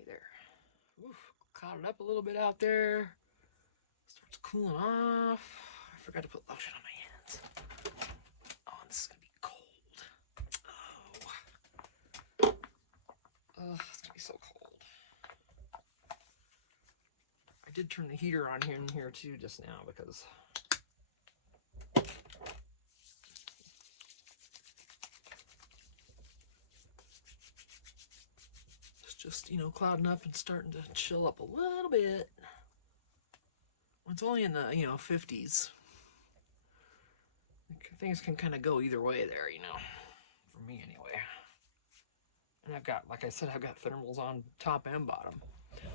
Hey there. Oof, clouded up a little bit out there. Starts cooling off. I forgot to put lotion on my hands. Oh, this is gonna be cold. Oh, it's gonna be so cold. I did turn the heater on here and here too just now because it's just, clouding up and starting to chill up a little bit. It's only in the, 50s. Things can kind of go either way there, for me anyway. And I've got, like I said, I've got thermals on top and bottom.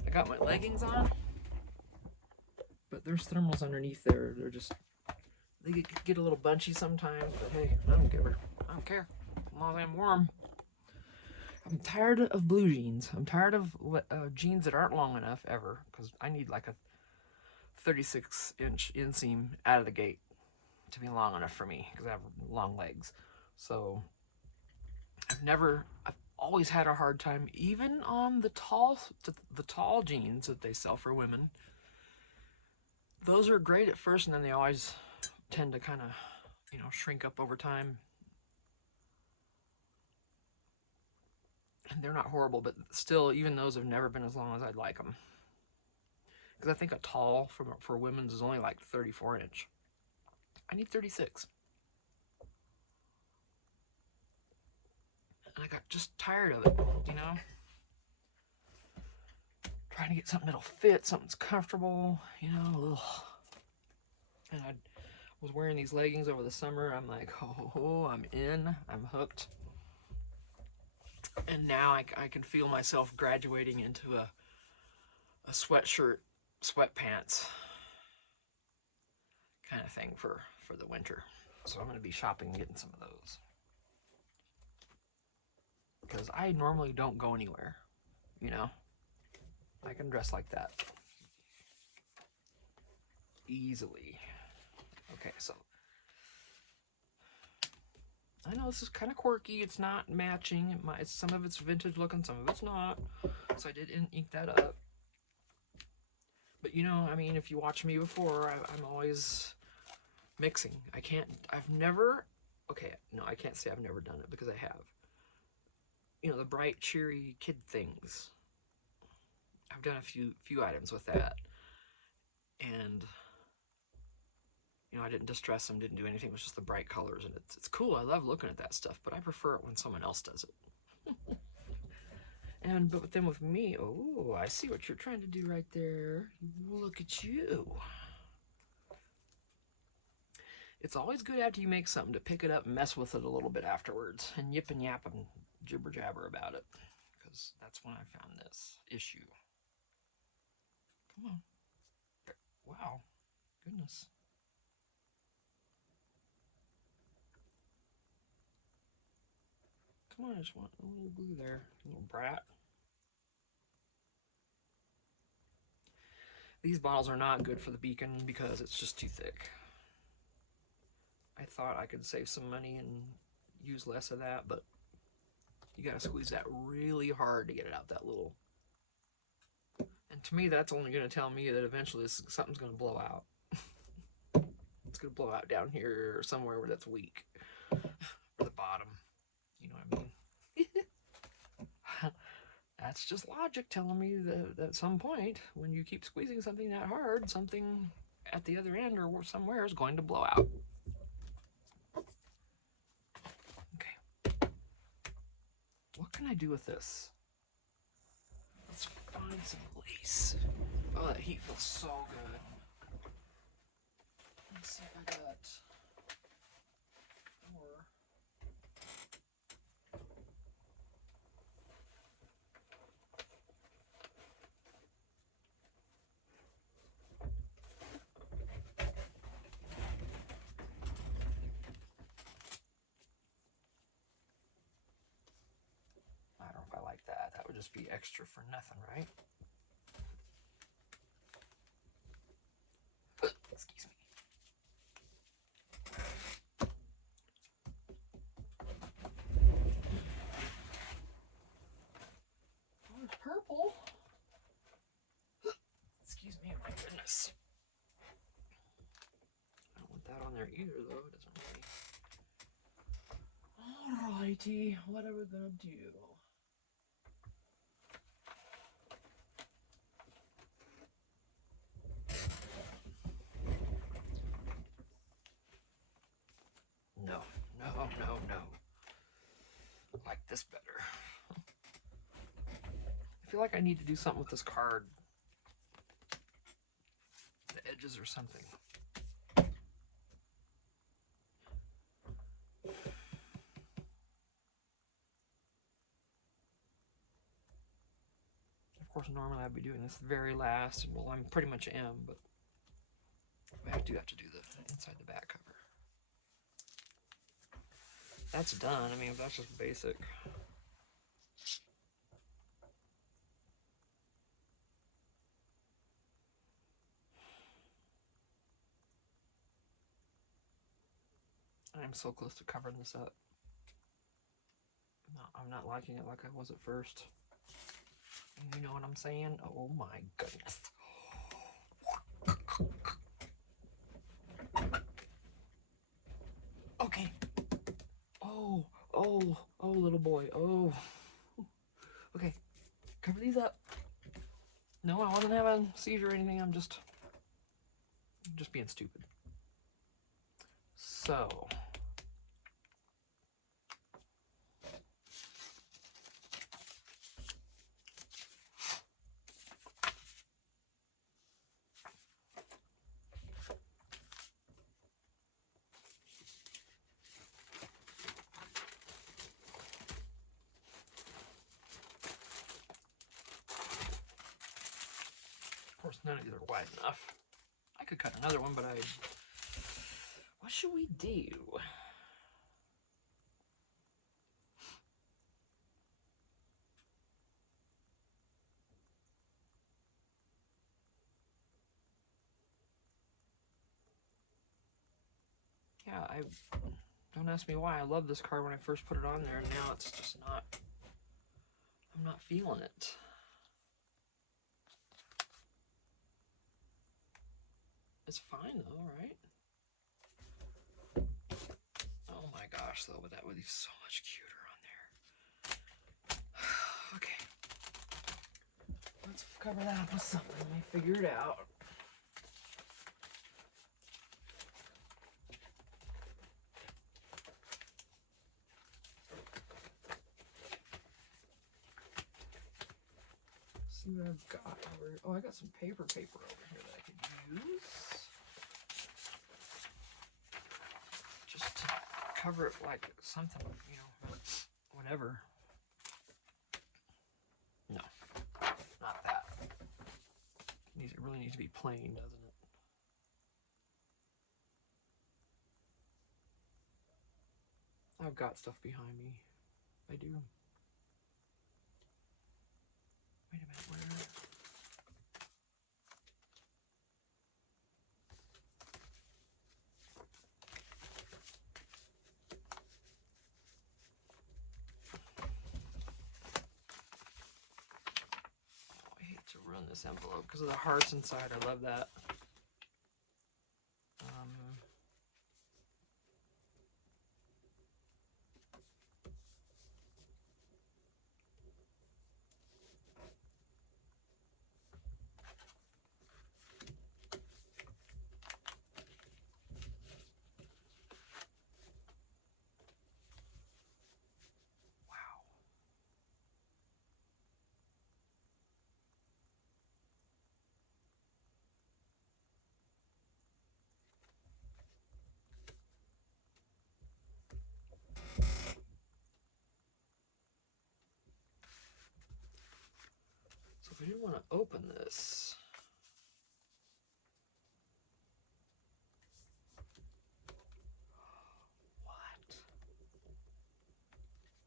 I got my leggings on, but there's thermals underneath there. They get a little bunchy sometimes, but hey, I don't care. I don't care. As long as I'm warm. I'm tired of blue jeans. I'm tired of jeans that aren't long enough ever, because I need like a 36-inch inseam out of the gate to be long enough for me, because I have long legs. So I've always had a hard time, even on the tall jeans that they sell for women. Those are great at first, and then they always tend to kind of, shrink up over time. And they're not horrible, but still, even those have never been as long as I'd like them. Because I think a tall for women's is only like 34 inch. I need 36. And I got just tired of it, Trying to get something that'll fit, something that's comfortable, Ugh. And I was wearing these leggings over the summer. I'm like, oh, I'm in, I'm hooked. And now I can feel myself graduating into a sweatshirt, sweatpants kind of thing for the winter. So I'm going to be shopping and getting some of those. Because I normally don't go anywhere, I can dress like that easily. Okay, so I know this is kind of quirky. It's not matching. Some of it's vintage looking, some of it's not. So I did ink that up. But if you watch me before, I'm always mixing. I can't say I've never done it, because I have. The bright, cheery kid things. I've done a few items with that. And I didn't distress them, didn't do anything. It was just the bright colors, and it's cool. I love looking at that stuff, but I prefer it when someone else does it. But then with me, oh, I see what you're trying to do right there. Look at you. It's always good after you make something to pick it up and mess with it a little bit afterwards and yip and yap and jibber jabber about it, because that's when I found this issue. Come on. Wow. Goodness. Come on, I just want a little glue there, little brat. These bottles are not good for the beacon because it's just too thick. I thought I could save some money and use less of that, but you gotta squeeze that really hard to get it out that little. And to me, that's only gonna tell me that eventually something's gonna blow out. It's gonna blow out down here or somewhere where that's weak. Or the bottom. You know what I mean? That's just logic telling me that at some point, when you keep squeezing something that hard, something at the other end or somewhere is going to blow out. Okay. What can I do with this? Let's find some lace. Oh, that heat feels so good. Let's see if I got more. I don't know if I like that. That would just be extra for nothing, right? Excuse me. Oh, it's purple. Alrighty, what are we gonna do? No, no, no, no. I like this better. I feel like I need to do something with this card. The edges or something. Of course, normally I'd be doing this very last, and well, I'm pretty much am, but I do have to do the inside the back cover. That's done. I mean, that's just basic. I'm so close to covering this up. No, I'm not liking it like I was at first. You know what I'm saying? Oh my goodness. Okay. Oh, little boy. Oh. Okay. Cover these up. No, I wasn't having a seizure or anything. I'm just being stupid. So. Of course, none of these are wide enough. I could cut another one, but what should we do? Yeah, don't ask me why. I loved this card when I first put it on there, and now it's just not, I'm not feeling it. It's fine though, right? Oh my gosh, though, but that would be so much cuter on there. Okay. Let's cover that up with something. Let me figure it out. See what I've got over here. Oh, I got some paper over here that I could use. Just to cover it like something, you know, whatever. No, not that. It really needs to be plain, doesn't it? I've got stuff behind me. I do. Wait a minute, where? I hate to ruin this envelope because of the hearts inside. I love that. So if I didn't want to open this,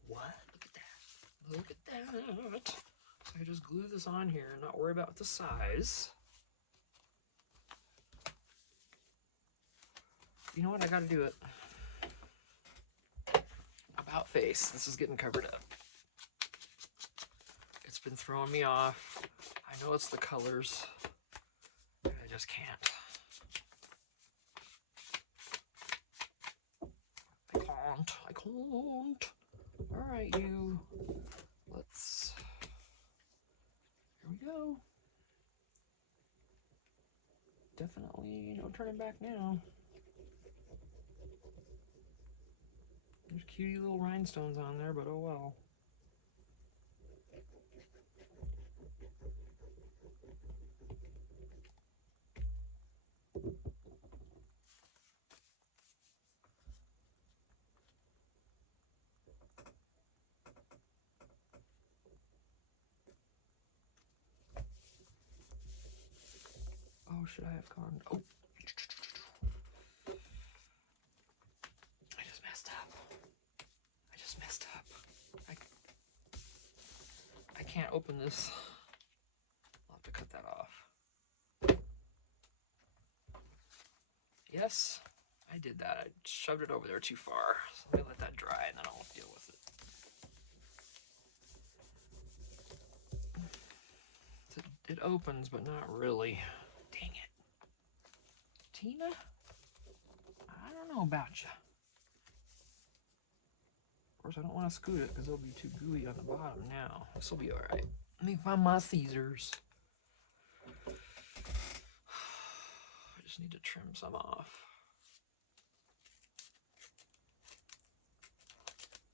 what? Look at that. So I just glue this on here and not worry about the size. You know what? I gotta do it. About face. This is getting covered up. It's been throwing me off. I know it's the colors. I just can't. I can't. All right, you. Let's. Here we go. Definitely no turning back now. There's cutie little rhinestones on there, but oh well. Oh, should I have gone? Oh. I just messed up. I can't open this. I'll have to cut that off. Yes, I did that. I shoved it over there too far. So let me let that dry and then I'll deal with it. It opens, but not really. Dang it. Tina? I don't know about you. Of course, I don't want to scoot it because it'll be too gooey on the bottom now. This will be all right. Let me find my Caesars. I just need to trim some off.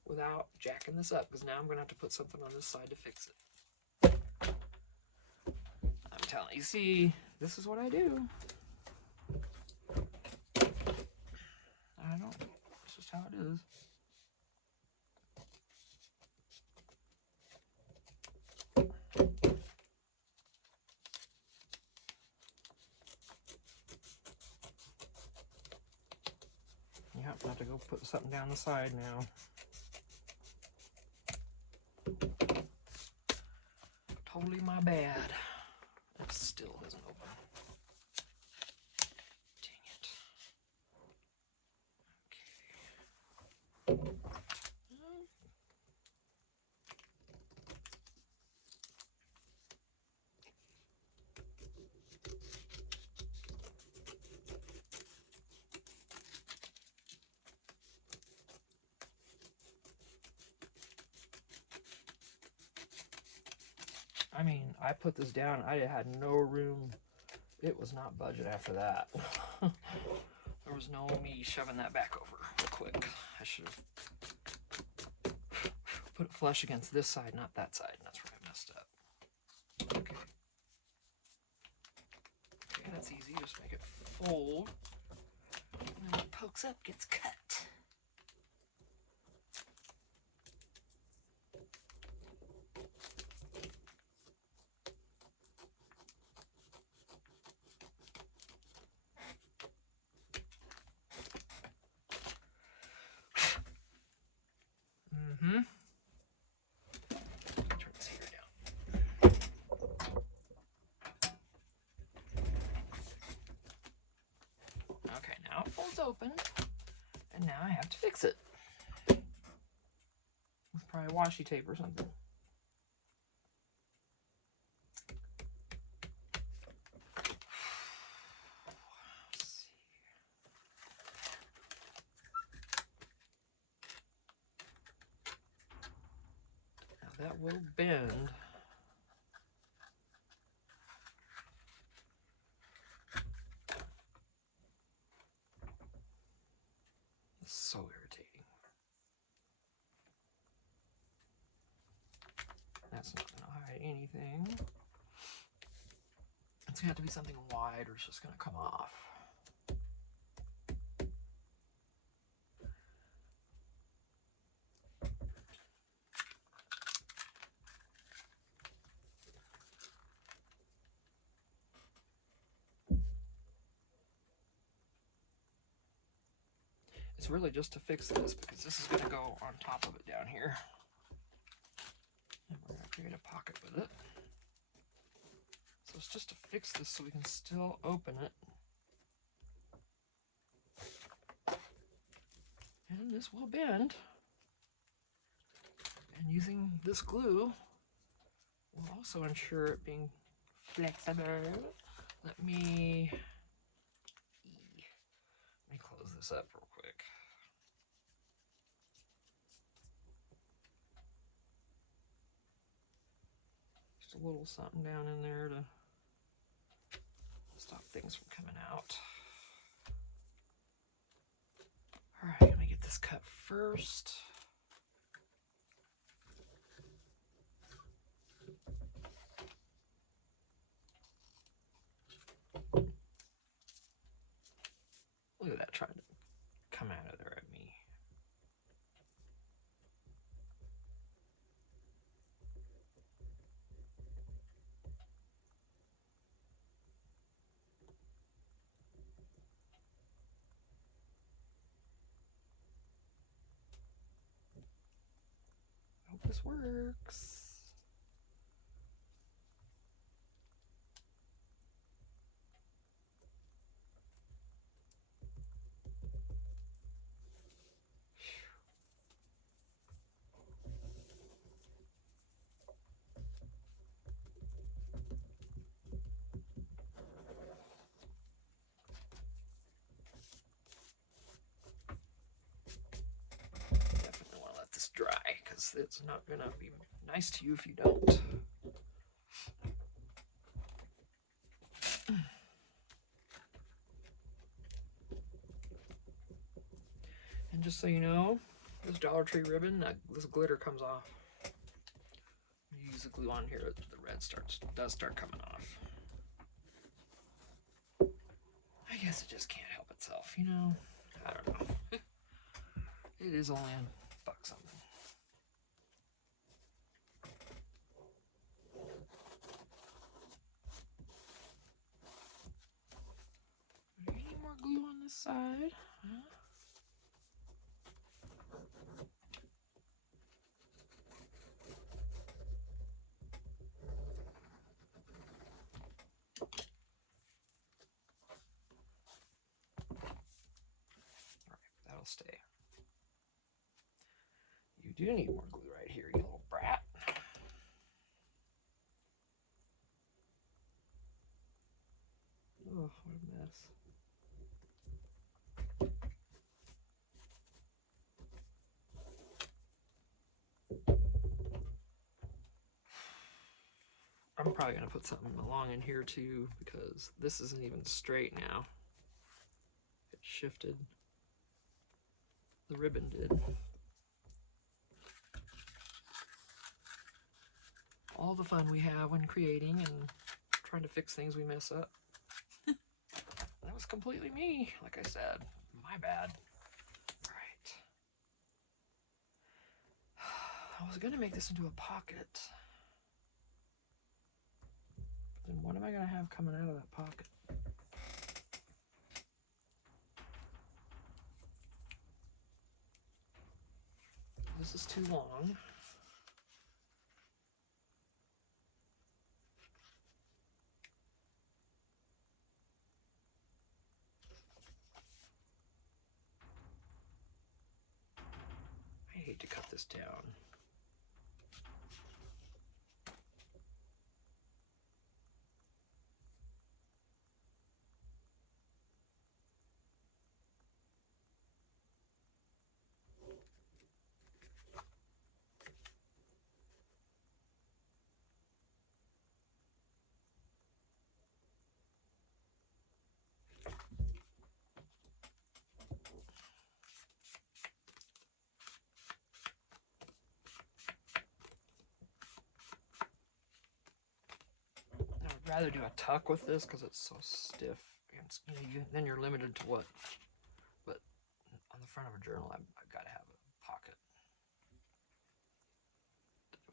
Without jacking this up, because now I'm going to have to put something on this side to fix it. I'm telling you, see, this is what I do. I don't, it's just how it is. Yep, I have to go put something down the side now. Totally my bad. It still isn't open. Dang it. Okay. I mean, I put this down. I had no room. It was not budget after that. There was no me shoving that back over real quick. I should have put it flush against this side, not that side. That's where I messed up. Okay. Okay, that's easy. Just make it fold. And when it pokes up, gets cut. Mm-hmm. Turn this heater down. Okay, now it folds open, and now I have to fix it. With probably washi tape or something. Now that will bend. It's so irritating. That's not going to hide anything. It's going to have to be something wide or it's just going to come off. It's really just to fix this because this is going to go on top of it down here. And we're going to create a pocket with it. So it's just to fix this so we can still open it. And this will bend. And using this glue will also ensure it being flexible. Let me close this up real quick. Just a little something down in there to stop things from coming out. All right, let me get this cut first. Look at that trying to come out of there at me. I hope this works. Definitely want to let this dry because it's not going to be nice to you if you don't. And just so you know, this Dollar Tree ribbon, this glitter comes off. You use the glue on here, the red does start coming off. I guess it just can't help itself, you know? I don't know. It is only a buck something. Do you need more glue on this side? Huh? That'll stay. You do need more glue right here, you little brat. Oh, what a mess. I'm probably going to put something along in here too because this isn't even straight now. It shifted. The ribbon did. All the fun we have when creating and trying to fix things we mess up. That was completely me, like I said. My bad. All right. I was going to make this into a pocket. Then what am I going to have coming out of that pocket? This is too long. I hate to cut this down. I'd rather do a tuck with this because it's so stiff. It's, then you're limited to what? But on the front of a journal, I've got to have a pocket.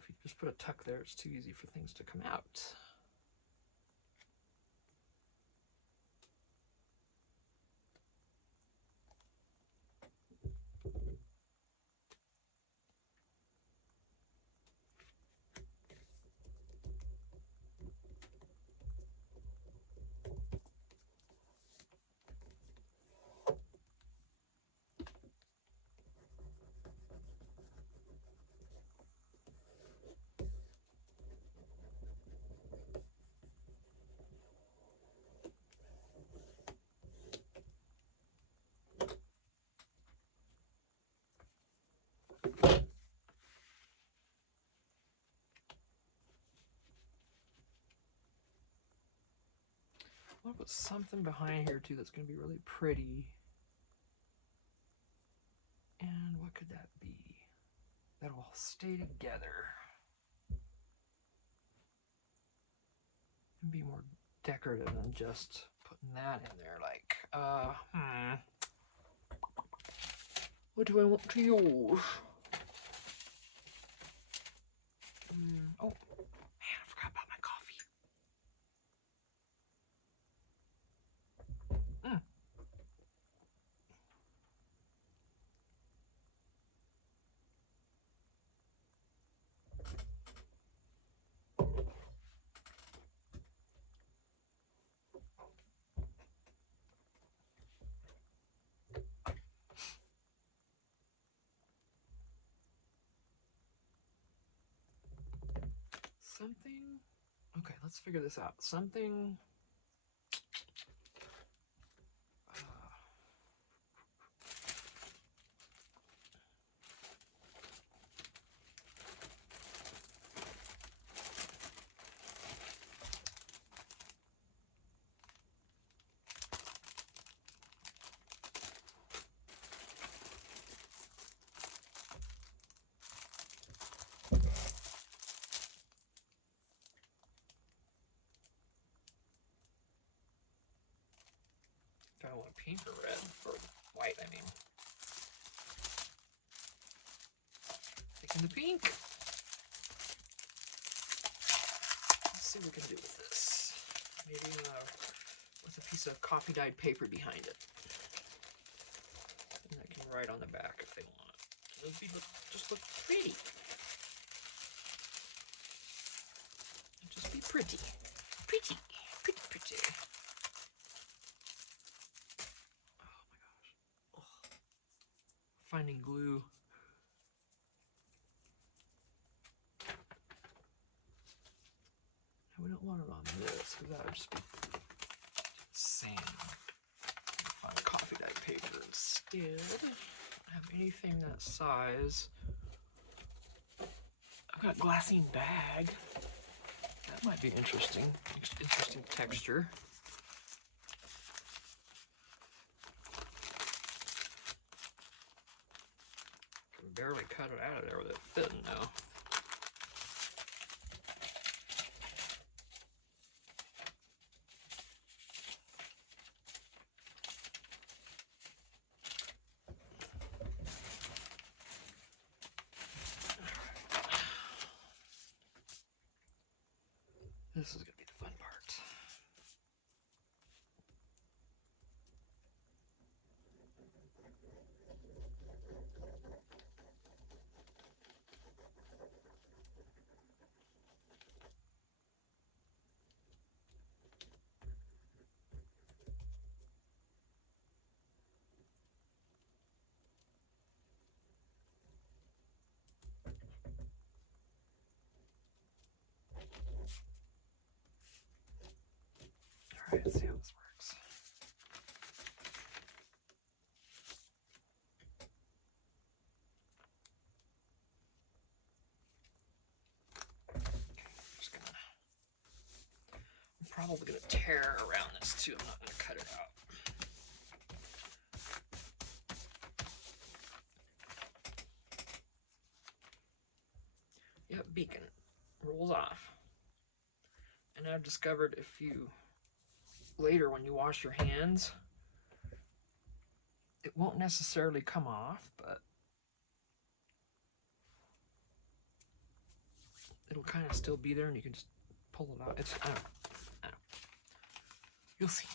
If you just put a tuck there, it's too easy for things to come out. I want to put something behind here too that's going to be really pretty. And what could that be? That'll all stay together. And be more decorative than just putting that in there. Like, what do I want to use? Oh, man, I forgot about my coffee. Something. Okay, let's figure this out. Something. Do I want pink or red? Or white, I mean. Taking the pink. Let's see what we can do with this. Maybe with a piece of coffee dyed paper behind it. And I can write on the back if they want. Those people just look pretty. Just be pretty. Pretty. Pretty, pretty. Oh my gosh. Ugh. Finding glue. We don't want it on this because that would just be sand. Find coffee dyed paper instead. I have anything that size. I've got glassine bag. That might be interesting. Interesting texture. Can barely cut it out of there with it fitting now. This is going to be the fun part. All right, let's see how this works. I'm probably going to tear around this too. I'm not going to cut it out. Yep, beacon rolls off. And I've discovered if you, later when you wash your hands, it won't necessarily come off, but it'll kind of still be there and you can just pull it out. It's, I don't know. You'll see.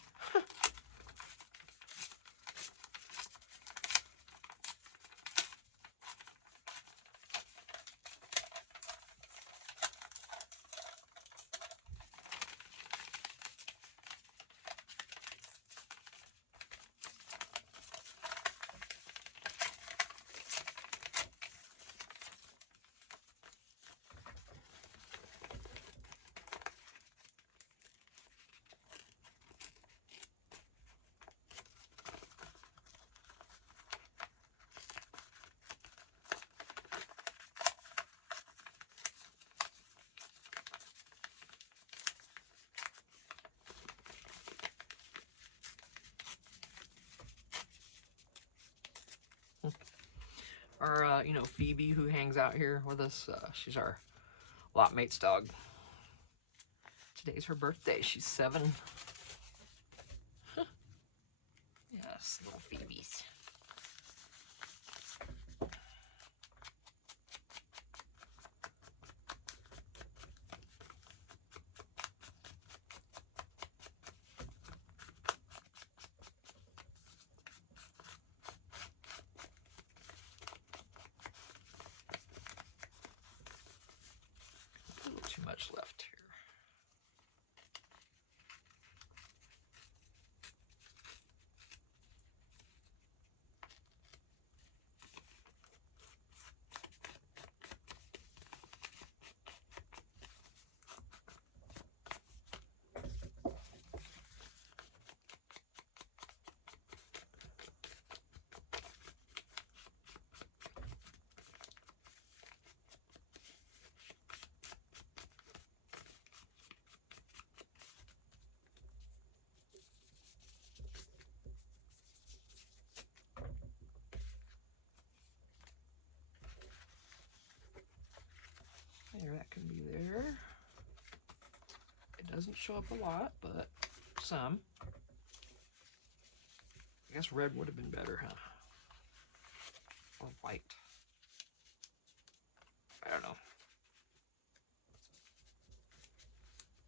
Our, you know, Phoebe, who hangs out here with us, she's our lot mate's dog. Today's her birthday. She's 7. Yes, little Phoebes. A little too much left here. There, that can be there. It doesn't show up a lot, but some. I guess red would have been better, huh? Or white. I don't know.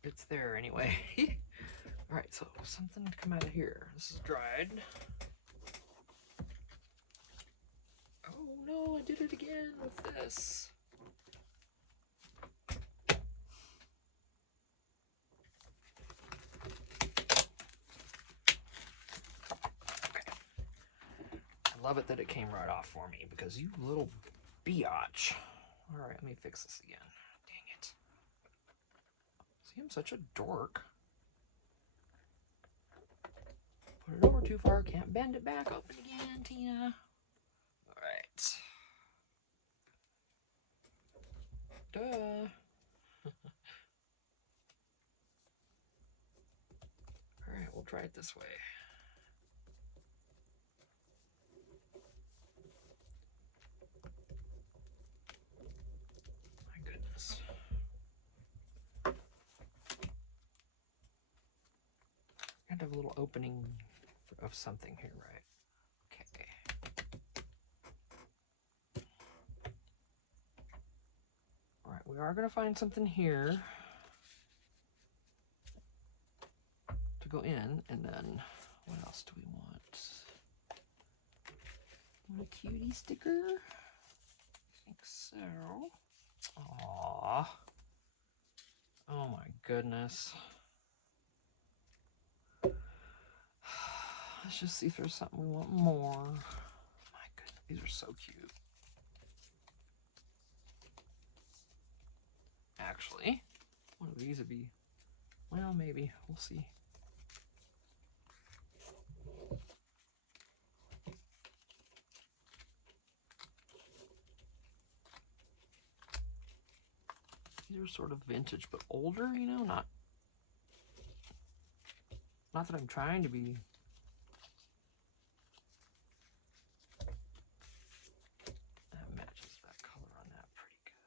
It's there anyway. Alright, so something to come out of here. This is dried. Oh no, I did it again with this. I love it that it came right off for me because you little biatch. Alright, let me fix this again. Dang it. See, I'm such a dork. Put it over too far, can't bend it back open again, Tina. Alright. Duh. Alright, we'll try it this way. My goodness. I have to have a little opening of something here, right? Okay. Alright, we are going to find something here to go in, and then what else do we want? Want a cutie sticker? I think so. Aww. Oh my goodness. Let's just see if there's something we want more. My goodness, these are so cute. Actually, one of these would be, well, maybe. We'll see. These are sort of vintage, but older, you know, not that I'm trying to be. That matches that color on that pretty good.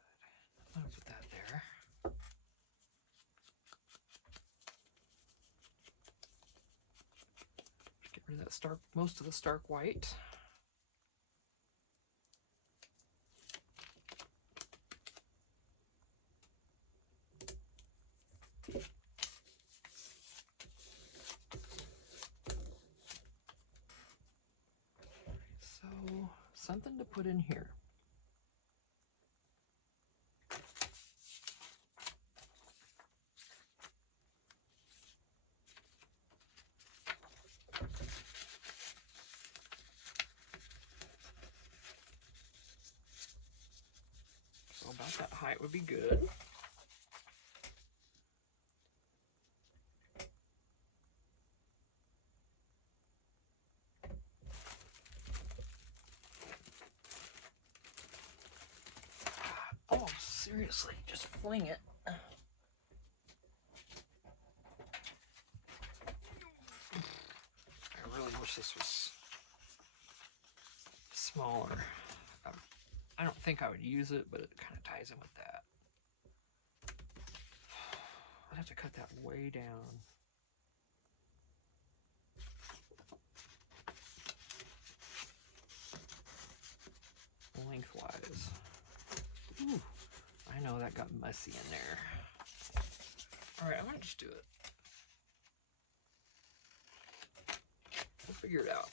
I'm gonna put that there. Get rid of that stark, most of the stark white. So, something to put in here. So about that height would be good. Oh, seriously, just fling it. I really wish this was smaller. I don't think I would use it, but it kind of ties in with that. I'd have to cut that way down. Lengthwise. Ooh, I know that got messy in there. All right, I'm gonna just do it. We'll figure it out.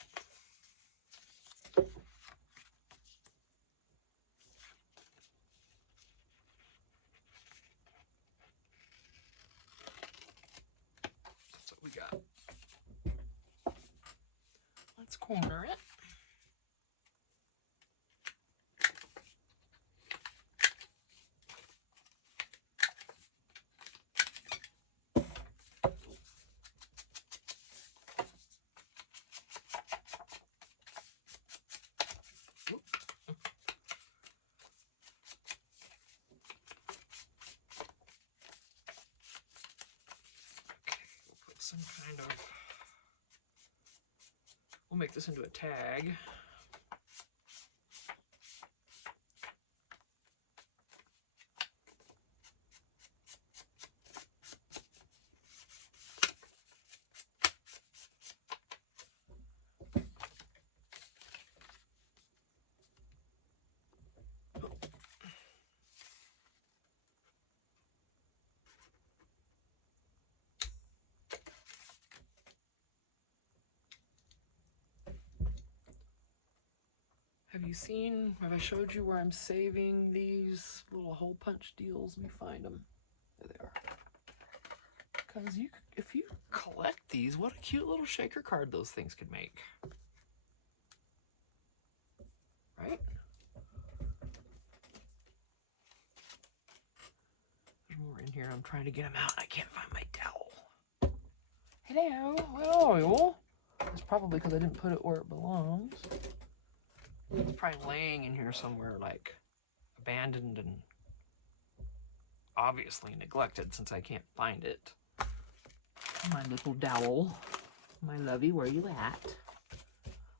That's what we got. Let's corner it. Some kind of, we'll make this into a tag. Have I showed you where I'm saving these little hole punch deals? Let me find them. There they are. Because if you collect these, what a cute little shaker card those things could make. Right? There's more in here. I'm trying to get them out. I can't find my towel. Hello. Hello. It's probably because I didn't put it where it belongs. It's probably laying in here somewhere, like abandoned and obviously neglected since I can't find it. My little dowel. My lovey, where you at?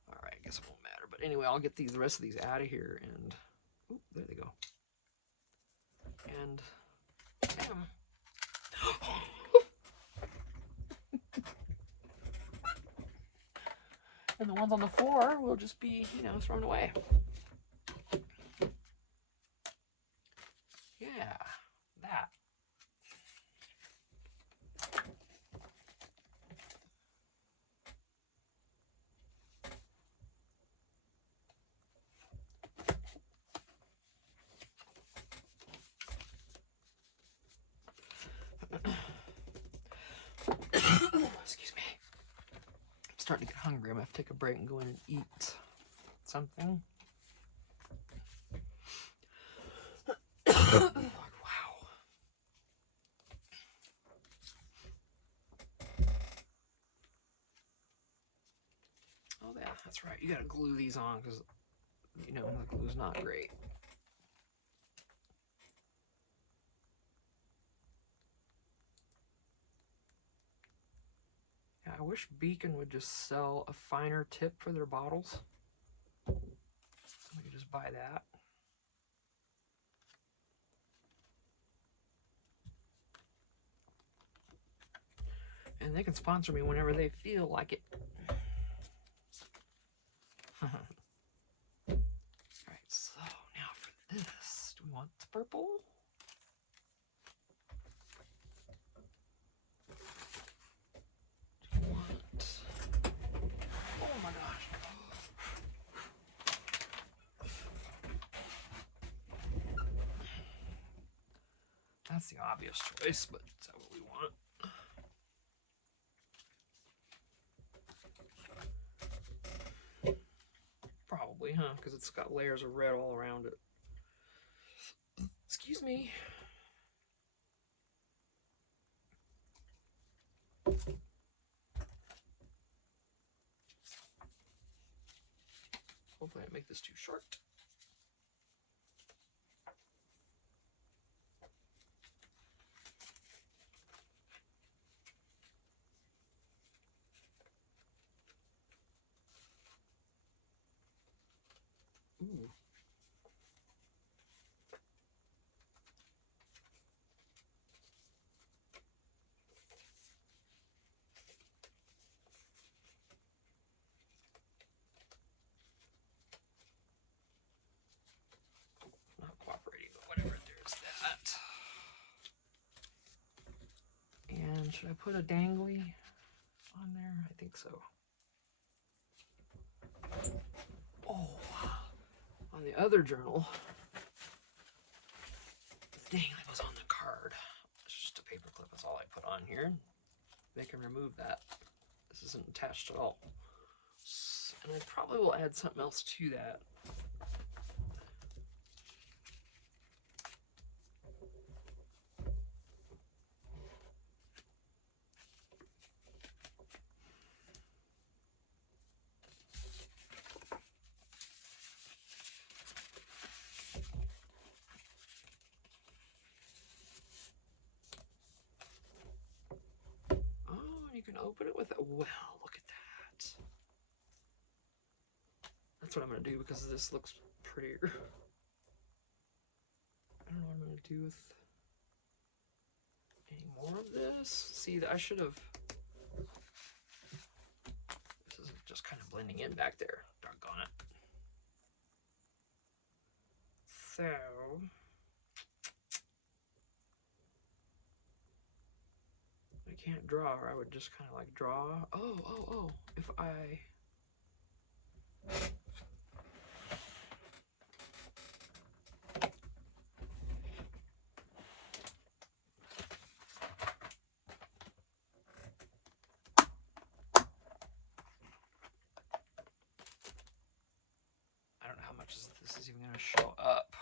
All right, I guess it won't matter. But anyway, I'll get the rest of these out of here and, oh, there they go. And, bam. And the ones on the floor will just be, thrown away. Yeah, that. Excuse me. I'm starting to get hungry. I'm gonna have to take a break and go in and eat something. Wow. Oh yeah, that's right. You gotta glue these on because the glue's not great. Yeah, I wish Beacon would just sell a finer tip for their bottles. We could just buy that. And they can sponsor me whenever they feel like it. Alright, so now for this, do we want the purple? Do we want... Oh my gosh. That's the obvious choice, but is that what we want? Probably, huh? Because it's got layers of red all around it. Excuse me. Hopefully I didn't make this too short. Ooh. And should I put a dangly on there? I think so. Oh, on the other journal, the dangly was on the card. It's just a paper clip. That's all I put on here. They can remove that. This isn't attached at all. And I probably will add something else to that. You can open it with it. Well, look at that. That's what I'm going to do because this looks prettier. I don't know what I'm going to do with any more of this. See, I should have... This is just kind of blending in back there. Doggone it. So... I can't draw, or I would just kind of like draw. Oh, if I... I don't know how much this is even going to show up.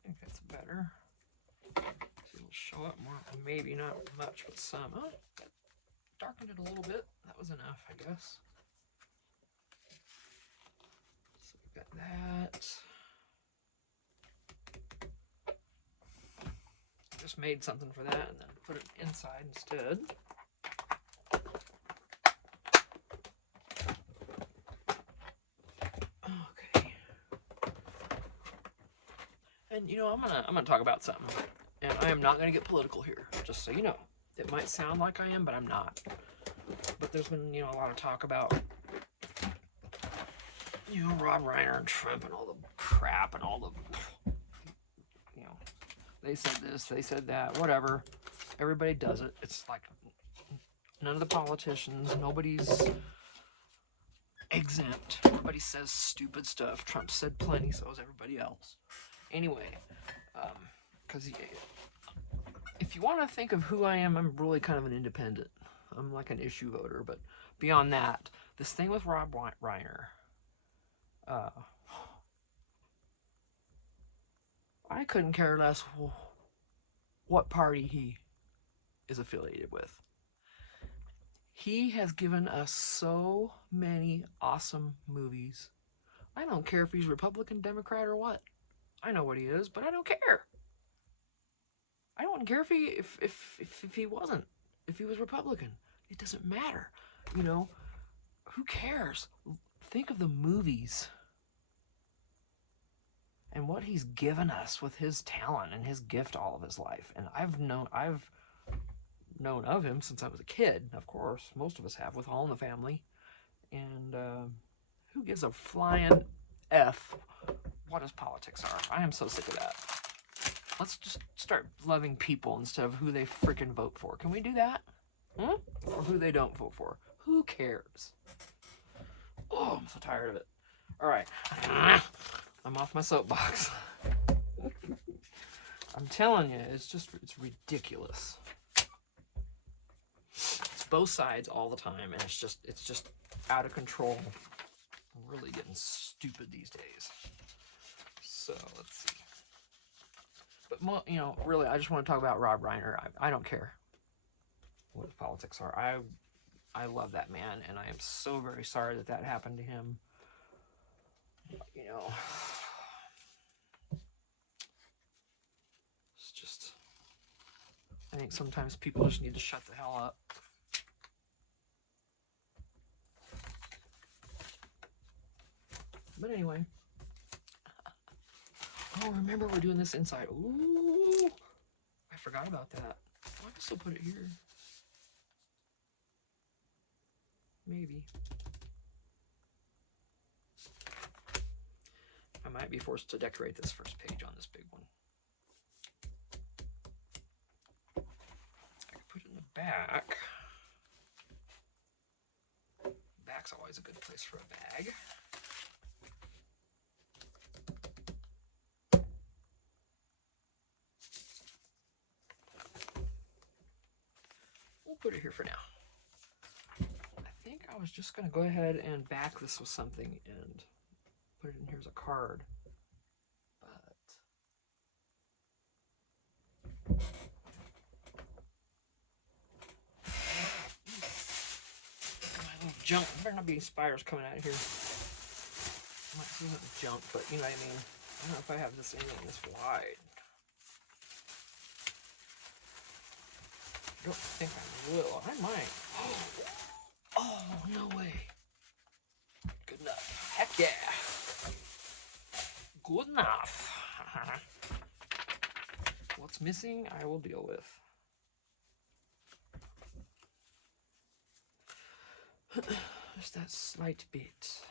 I think that's better. So it'll show up more. Maybe not much, but some. Oh, that darkened it a little bit. That was enough, I guess. So we've got that. I just made something for that and then put it inside instead. Okay. And you know, I'm gonna talk about something. And I am not gonna get political here, just so you know. It might sound like I am, but I'm not. But there's been, you know, a lot of talk about, you know, Rob Reiner and Trump and all the crap and all the, you know, they said this, they said that, whatever. Everybody does it. It's like none of the politicians, nobody's exempt. Everybody says stupid stuff. Trump said plenty, so is everybody else. Anyway, because if you want to think of who I am, I'm really kind of an independent. I'm like an issue voter, but beyond that, this thing with Rob Reiner, I couldn't care less what party he is affiliated with. He has given us so many awesome movies. I don't care if he's Republican, Democrat, or what. I know what he is, but I don't care. I don't care if he wasn't, if he was Republican. It doesn't matter. You know, who cares? Think of the movies and what he's given us with his talent and his gift all of his life. And I've known of him since I was a kid, of course. Most of us have, with All in the Family. And who gives a flying F what his politics are? I am so sick of that. Let's just start loving people instead of who they freaking vote for. Can we do that? Or who they don't vote for? Who cares? Oh, I'm so tired of it. All right. I'm off my soapbox. I'm telling you, it's ridiculous. It's both sides all the time, and it's just out of control. I'm really getting stupid these days. So let's see. But you know, really, I just want to talk about Rob Reiner. I don't care what his politics are. I love that man, and I am so very sorry that happened to him. You know, it's just, I think sometimes people just need to shut the hell up. But anyway, Oh, remember we're doing this inside. Ooh, I forgot about that. Oh, I can still put it here. Maybe. I might be forced to decorate this first page on this big one. I could put it in the back. Back's always a good place for a bag. We'll put it here for now. I think I was just going to go ahead and back this with something and put it in here as a card. My little junk. There better not be spiders coming out of here. Might see some junk, but you know what I mean. I don't know if I have this anything this wide. I don't think I will. I might. Oh, no way. Good enough. Heck yeah. Good enough. What's missing, I will deal with. Just that slight bit.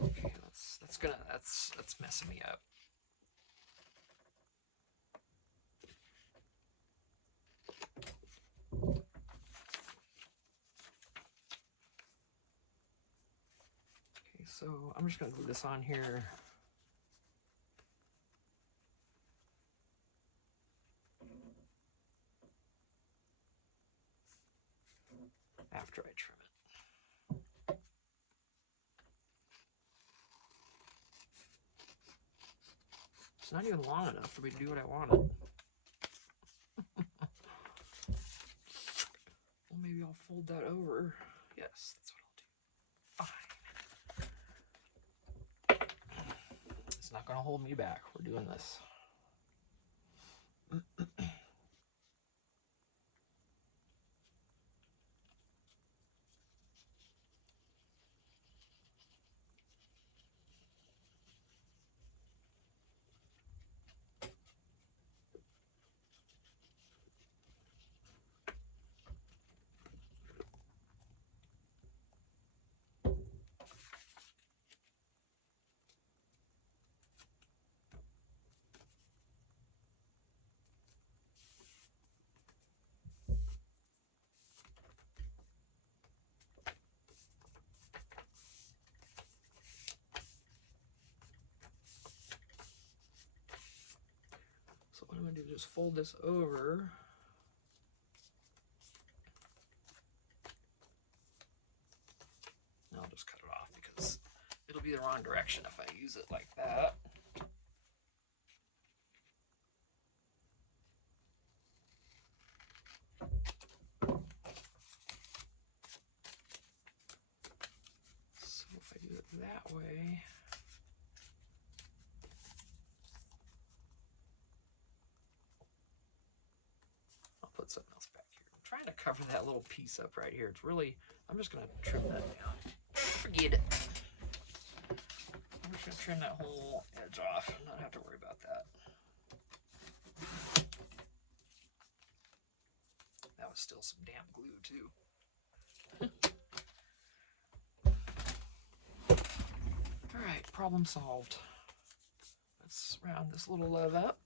Okay, that's messing me up. Okay, so I'm just gonna glue this on here. After I trim it. It's not even long enough for me to do what I wanted. Well, maybe I'll fold that over. Yes, that's what I'll do. Fine. It's not going to hold me back. We're doing this. So what I'm going to do is just fold this over. I'll just cut it off because it'll be the wrong direction if I use it like that. So if I do it that way, I'll put something else back here. I'm trying to cover that little piece up right here. It's really, I'm just going to trim that down. Forget it. I'm just going to trim that whole edge off and not have to worry about that. That was still some damp glue too. All right, problem solved. Let's round this little love up.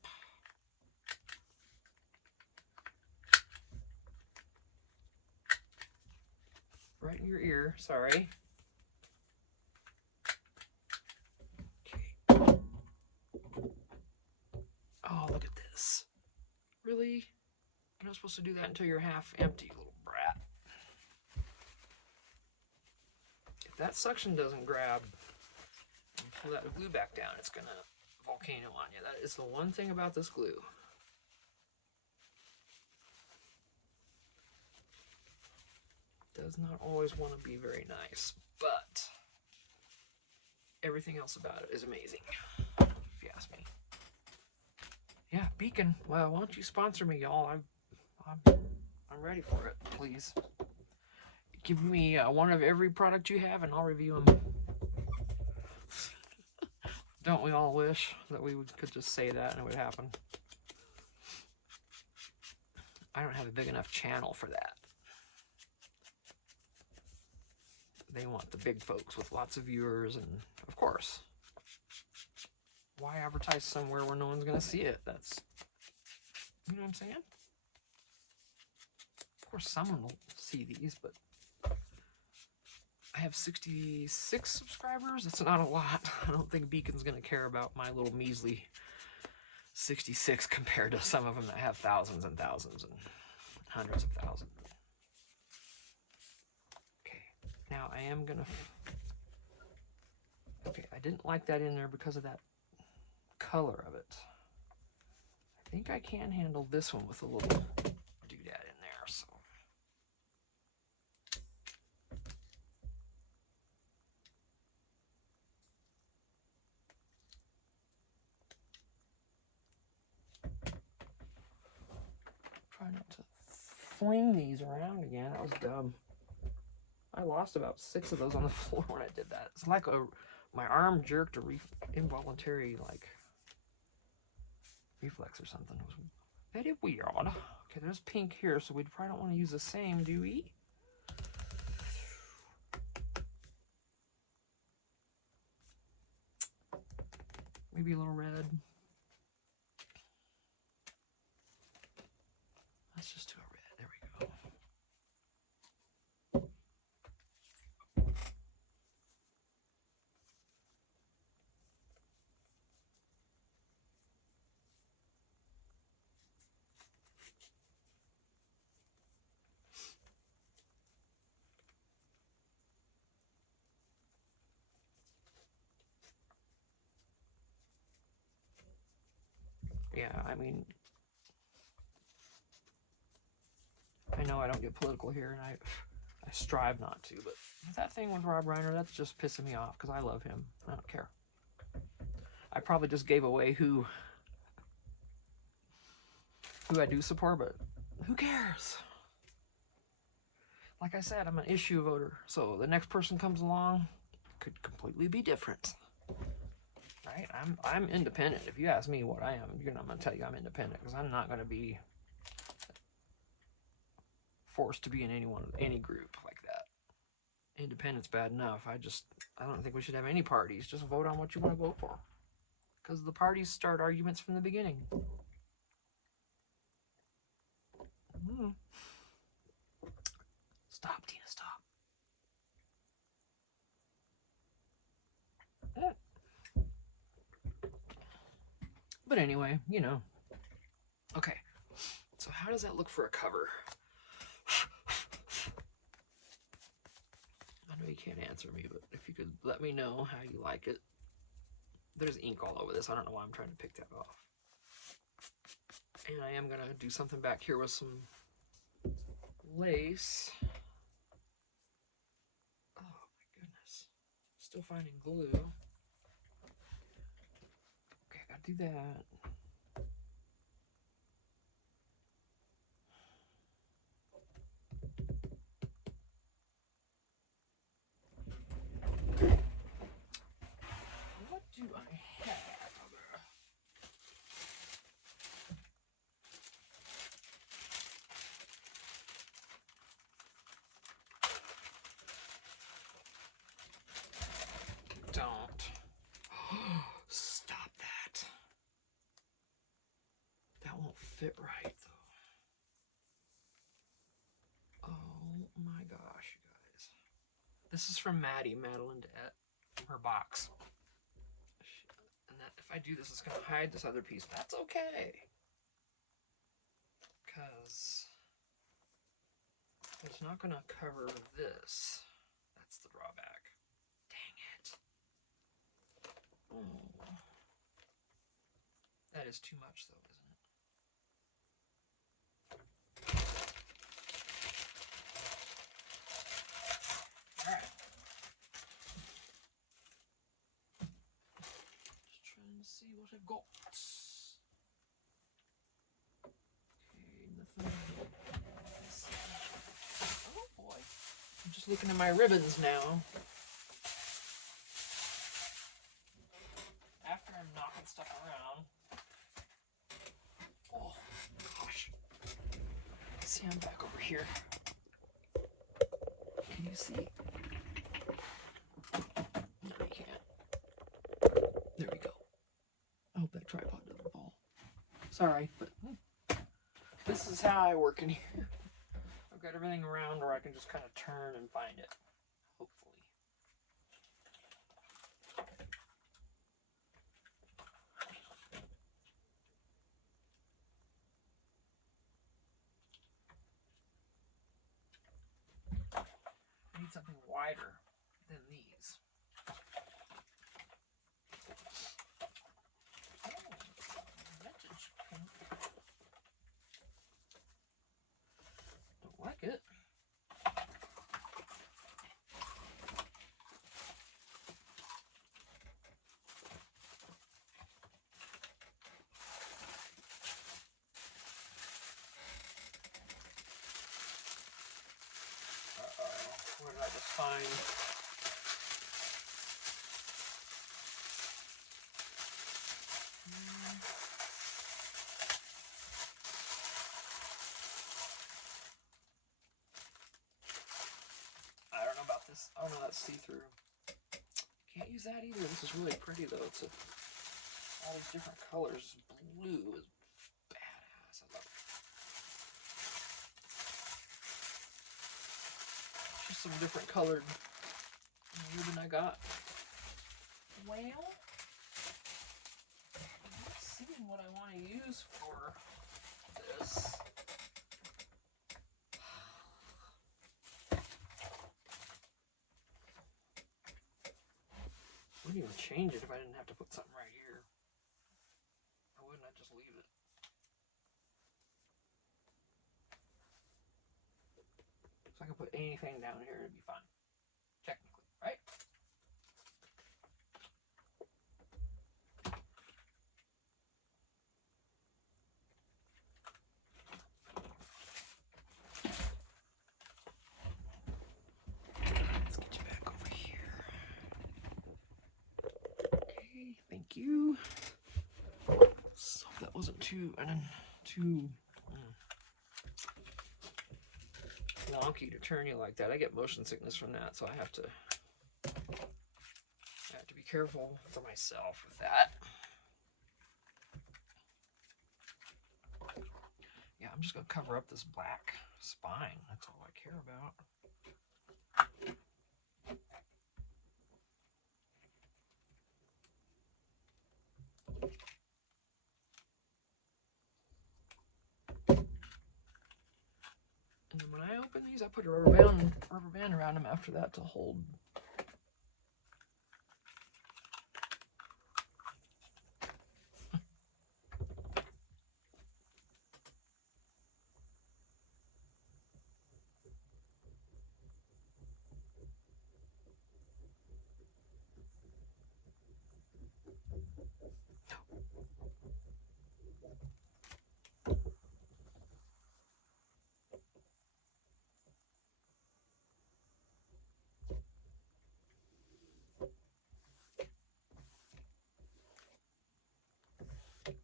Right in your ear, sorry. Okay. Oh, look at this. Really? You're not supposed to do that until you're half empty, little brat. If that suction doesn't grab and pull that glue back down, it's gonna volcano on you. That is the one thing about this glue. Does not always want to be very nice, but everything else about it is amazing, if you ask me. Yeah, Beacon. Well, why don't you sponsor me, y'all? I'm I'm ready for it. Please give me one of every product you have, and I'll review them. Don't we all wish that we could just say that and it would happen? I don't have a big enough channel for that. They want the big folks with lots of viewers, and of course, why advertise somewhere where no one's gonna see it? That's, you know what I'm saying? Of course someone will see these, but I have 66 subscribers. That's not a lot. I don't think Beacon's gonna care about my little measly 66 compared to some of them that have thousands and thousands and hundreds of thousands. Okay, now I am gonna, okay, I didn't like that in there because of that color of it. I think I can handle this one with a little doodad in there, so. Try not to fling these around again. That was dumb. I lost about 6 of those on the floor when I did that. It's like my arm jerked a involuntary like reflex or something. It was very weird. Okay, there's pink here, so we probably don't want to use the same, do we? Maybe a little red. Let's just do a red. There we go. Yeah, I mean, I know I don't get political here, and I strive not to, but that thing with Rob Reiner, that's just pissing me off, because I love him. I don't care. I probably just gave away who I do support, but who cares? Like I said, I'm an issue voter, so the next person comes along could completely be different. Right? I'm independent. If you ask me what I am, I'm gonna tell you I'm independent, because I'm not gonna be forced to be in any group like that. Independent's bad enough. I don't think we should have any parties. Just vote on what you want to vote for, because the parties start arguments from the beginning. Stop, Tina, stop. But anyway, you know. Okay, so how does that look for a cover? I know you can't answer me, but if you could let me know how you like it. There's ink all over this. I don't know why I'm trying to pick that off. And I am gonna do something back here with some lace. Oh my goodness. Still finding glue. Okay, I gotta do that. What do I have? Don't. Stop that. That won't fit right, though. Oh my gosh, you guys. This is from Madeline at her box. And that if I do this, it's going to hide this other piece. That's okay. Because it's not going to cover this. That's the drawback. Dang it. Oh. That is too much, though, isn't it? Alright. Just trying to see what I've got. Okay, nothing. Just looking at my ribbons now. After I'm knocking stuff around. Oh, gosh. See, I'm back over here. Can you see? No, you can't. There we go. I hope that tripod doesn't fall. Sorry, but this is how I work in here. I've got everything around where I can just kind of turn and find it. Hopefully. I need something wider than these. Don't like it. What did I just find? I don't know about this. Oh no, that's see-through. Can't use that either. This is really pretty though. It's all these different colors. Blue is badass. I love it. Just some different colored ribbon I got. Well, I'm not seeing what I want to use for this. I wouldn't even change it if I didn't have to put something right here. I wouldn't, I'd just leave it. So I can put anything down here, it'd be fine. Technically, right? Let's get you back over here. Okay, thank you. So that wasn't too wonky to turn you like that. I get motion sickness from that, so I have to be careful for myself with that. Yeah, I'm just gonna cover up this black spine. That's all I care about. And then when I open these, I put a rubber band around them after that to hold. Let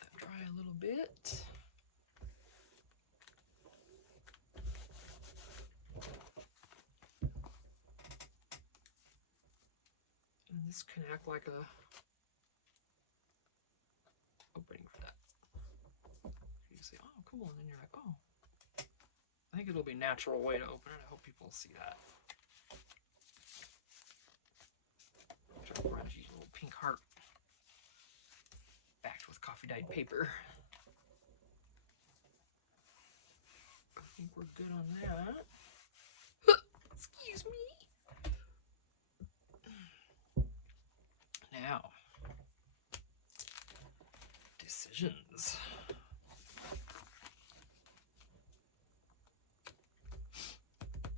that dry a little bit. And this can act like a opening for that. You say, oh, cool, and then you're like, oh. I think it'll be a natural way to open it. I hope people see that. Try to use a little pink heart backed with coffee dyed paper. I think we're good on that. Excuse me. Now, decisions.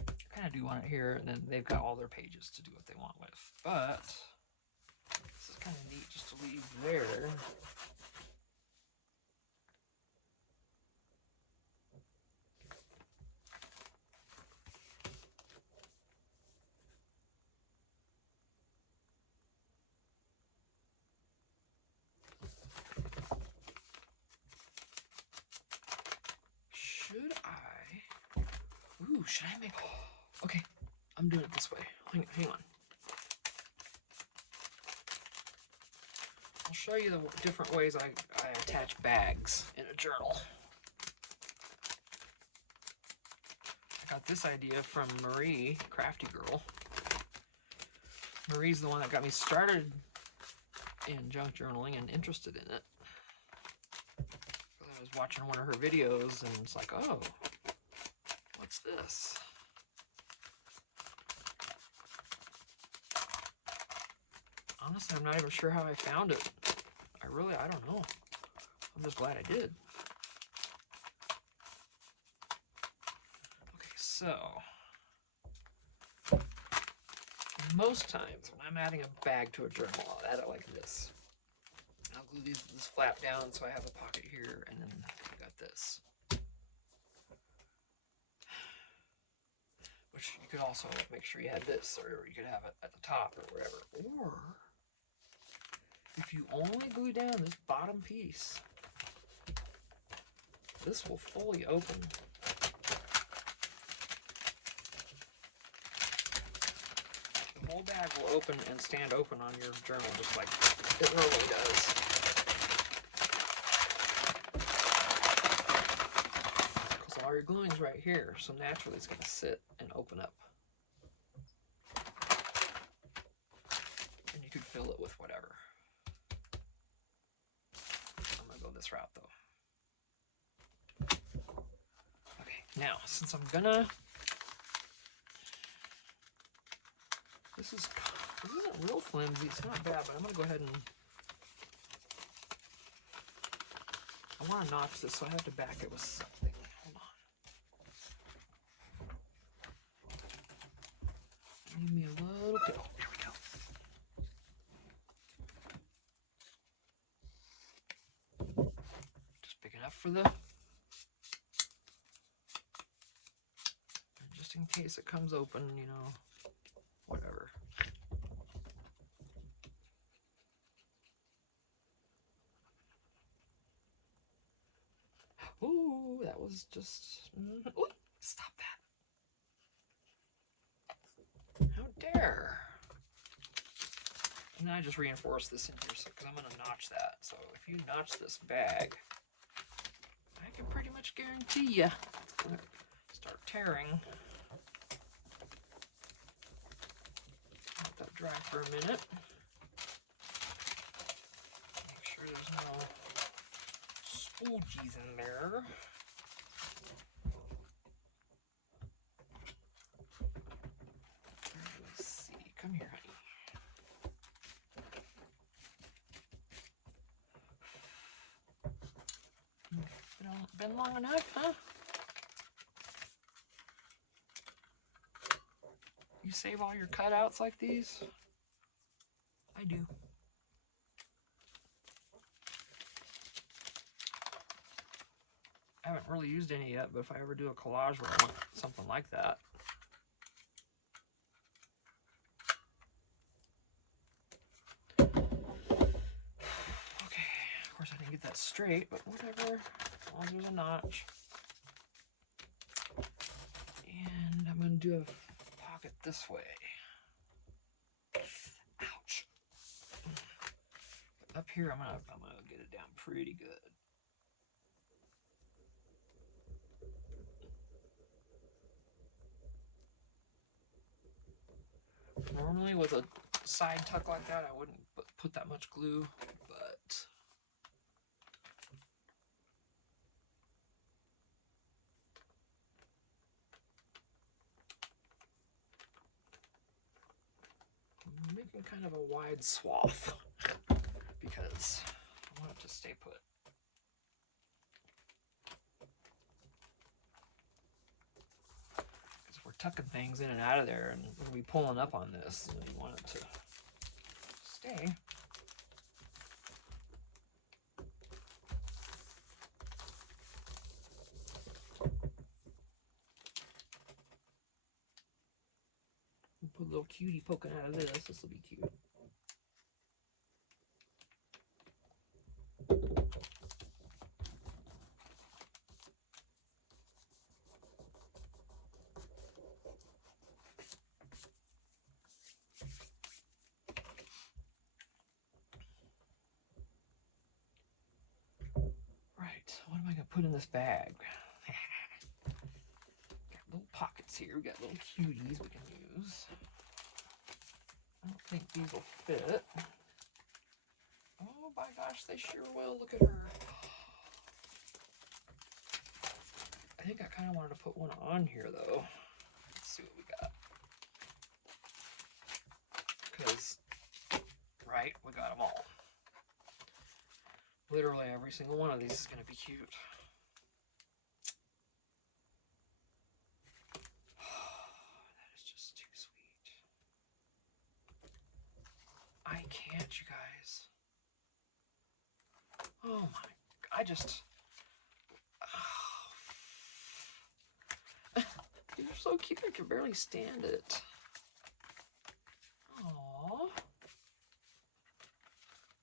I kind of do want it here, and then they've got all their pages to do what they want with. But this is kind of neat just to leave there. should I make... Okay, I'm doing it this way. Hang on. I'll show you the different ways I attach bags in a journal. I got this idea from Marie, Crafty Girl. Marie's the one that got me started in junk journaling and interested in it. I was watching one of her videos and it's like, oh, what's this? Honestly, I'm not even sure how I found it. I don't know. I'm just glad I did. Okay, so most times when I'm adding a bag to a journal, I'll add it like this. I'll glue this flap down so I have a pocket here, and then I got this. Which you could also make sure you had this, or you could have it at the top or wherever. Or if you only glue down this bottom piece, this will fully open. The whole bag will open and stand open on your journal just like it normally does. Because all your gluing's right here, so naturally it's going to sit and open up. And you could fill it with whatever. I'm going to go this route though. Okay, now since I'm gonna... This isn't real flimsy, it's not bad, but I'm going to go ahead and... I want to notch this, so I have to back it with something. Hold on. Give me a little bit. There we go. Just big enough for the... Just in case it comes open, you know, whatever. Ooh, that was just... Ooh, stop that. How dare. And then I just reinforce this in here because I'm going to notch that. So if you notch this bag, I can pretty much guarantee you it's going to start tearing. Let that dry for a minute. Make sure there's no spoogies in there. Let's see. Come here, honey. Been long enough, huh? You save all your cutouts like these? I do. I haven't really used any yet, but if I ever do a collage where I want something like that. Okay, of course I didn't get that straight, but whatever, as long as there's a notch. And I'm going to do a pocket this way. Ouch. But up here, I'm gonna get it down pretty good. Normally with a side tuck like that, I wouldn't put that much glue, but I'm making kind of a wide swath because I want it to stay put. Because if we're tucking things in and out of there and we'll be pulling up on this, you want it to stay. Put a little cutie poking out of this. This will be cute. what am I gonna put in this bag? Got little pockets here. We got little cuties we can use. I don't think these will fit. Oh my gosh, they sure will. Look at her. I think I kind of wanted to put one on here though. Let's see what we got. Because, right, we got them all. Literally every single one of these is going to be cute. That is just too sweet. I can't, you guys. Oh my, I just... You're so cute, I can barely stand it. Aww.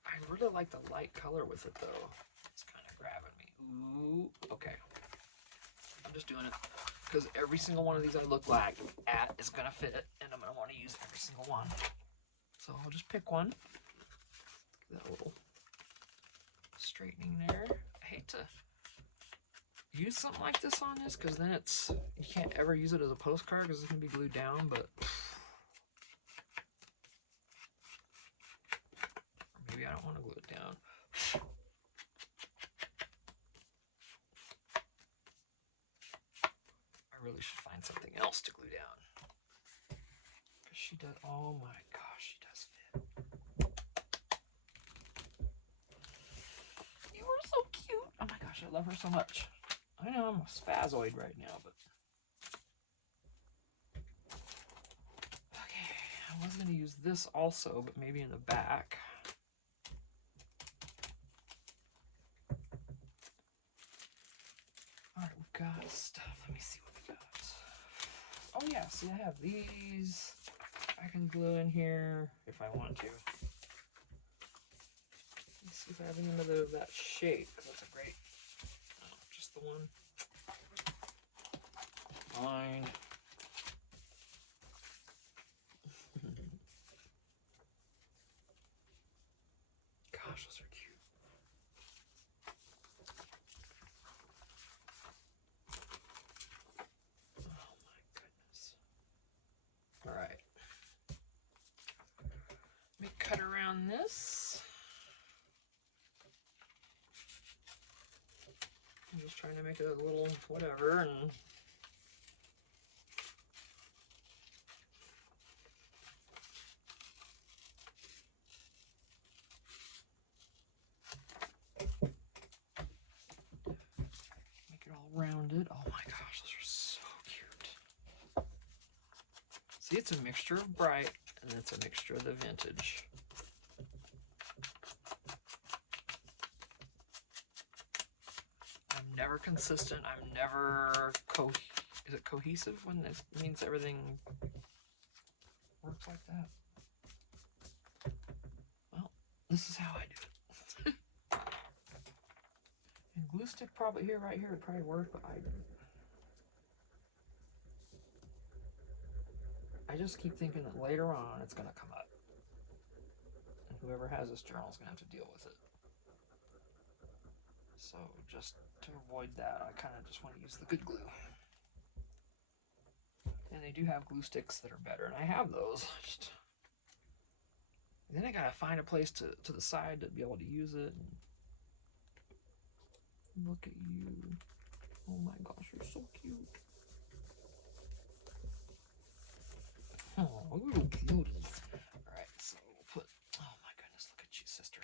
I really like the light color with it though. It's kind of grabbing me. Ooh, okay. I'm just doing it because every single one of these I look like at is gonna fit, and I'm gonna want to use every single one. So I'll just pick one. That little straightening there. I hate to use something like this on this because then it's, you can't ever use it as a postcard because it's gonna be glued down, but maybe I don't want to glue it down. I really should find something else to glue down. Because she does, oh my gosh, she does fit. You are so cute. Oh my gosh, I love her so much. I know I'm a spazoid right now, but... Okay, I was going to use this also, but maybe in the back. Alright, we've got stuff. Let me see what we got. Oh yeah, see I have these. I can glue in here if I want to. Let's see if I have any of that shape, because that's a great... Oh, just the one. Fine. Gosh, those are cute. Oh my goodness. All right. Let me cut around this. I'm just trying to make it a little whatever, and rounded. Oh my gosh, those are so cute. See, it's a mixture of bright and it's a mixture of the vintage. I'm never consistent. I'm never is it cohesive when this means everything works like that? Well, this is how I do it. And glue stick probably here, right here would probably work, but I just keep thinking that later on it's going to come up. And whoever has this journal is going to have to deal with it. So just to avoid that, I kind of just want to use the good glue. And they do have glue sticks that are better, and I have those. And then I gotta find a place to the side to be able to use it. And look at you. Oh my gosh, you're so cute. Oh, little cuties. Alright, so we'll put, oh my goodness, look at you, sister.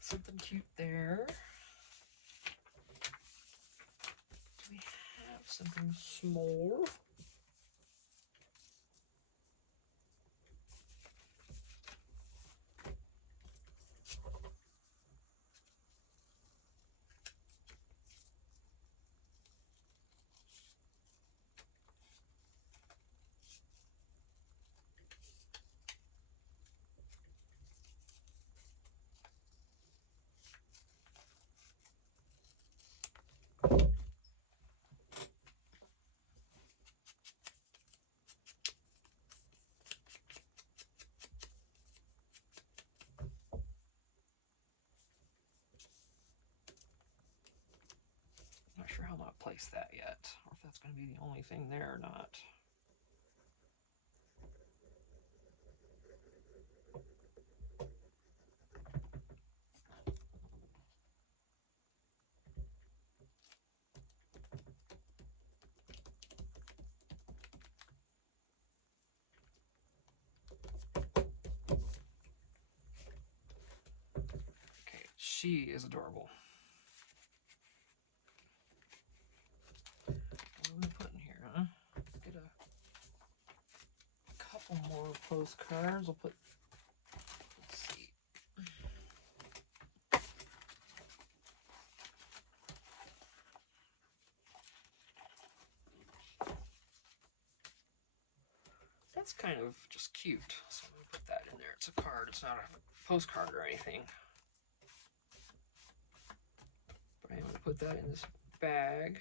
Something cute there. Do we have something small? I'm going to place that yet, or if that's going to be the only thing there or not. Okay, she is adorable. What are we putting here, huh? Let's get a couple more postcards. We'll put, let's see. That's kind of just cute. So I'm going to put that in there. It's a card. It's not a postcard or anything. But I'm going to put that in this bag.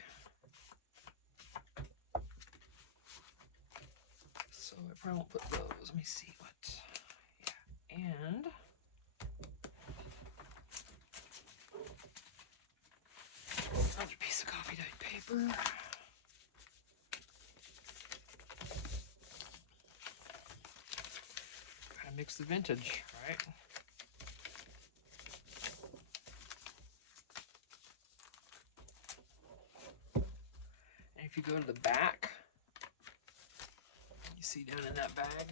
So I probably won't put those. Let me see what. Yeah. And another piece of coffee dyed paper. Gotta mix the vintage, right? And if you go to the back, you see down in that bag,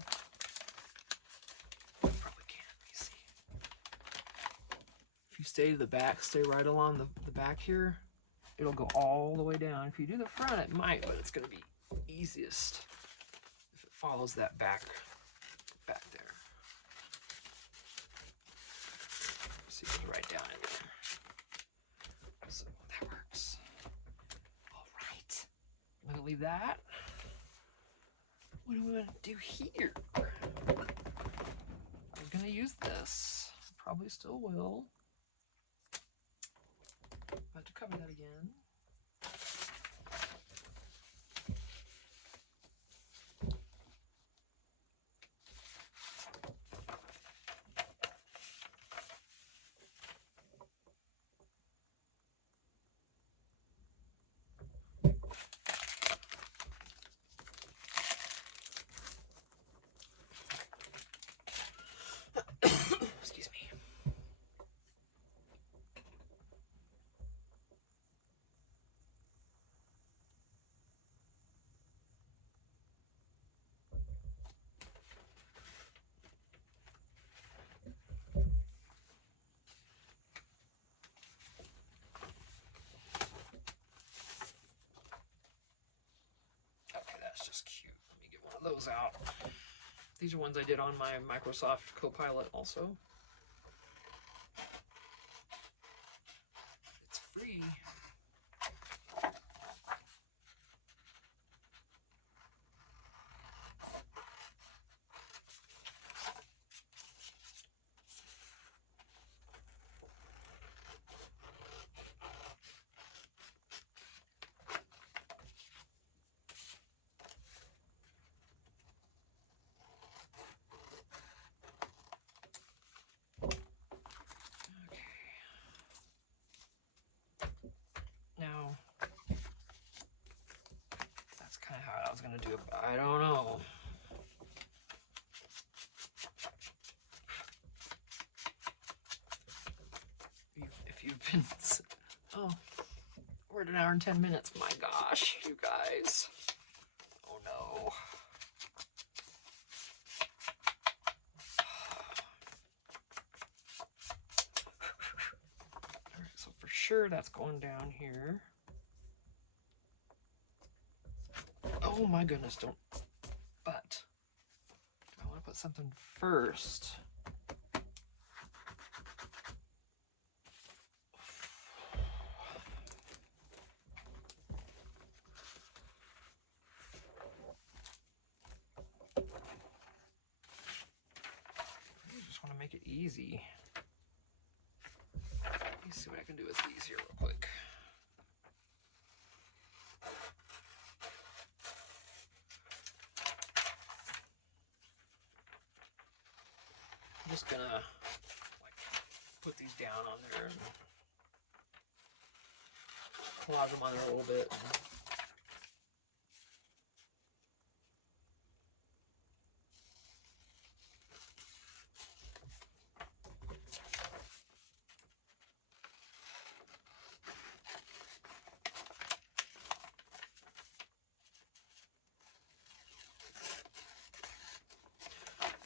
you probably can't, let me see. If you stay to the back, stay right along the back here, it'll go all the way down. If you do the front, it might, but it's gonna be easiest if it follows that back there. See, it goes right down in there. So that works. All right, I'm gonna leave that. What do we want to do here? I'm gonna use this. Probably still will. About to cover that again. Excuse me. Okay, that's just cute. Let me get one of those out. These are ones I did on my Microsoft Copilot also. It's free. Now, that's kind of how I was going to do it, but I don't know. If you've been... Oh, we're at 1 hour and 10 minutes. My gosh, you guys. Oh, no. All right, so for sure that's going down here. Oh my goodness, don't. But I want to put something first. I just want to make it easy. Let me see what I can do with these here real quick. I'm just gonna like put these down on there. collage them on there a little bit.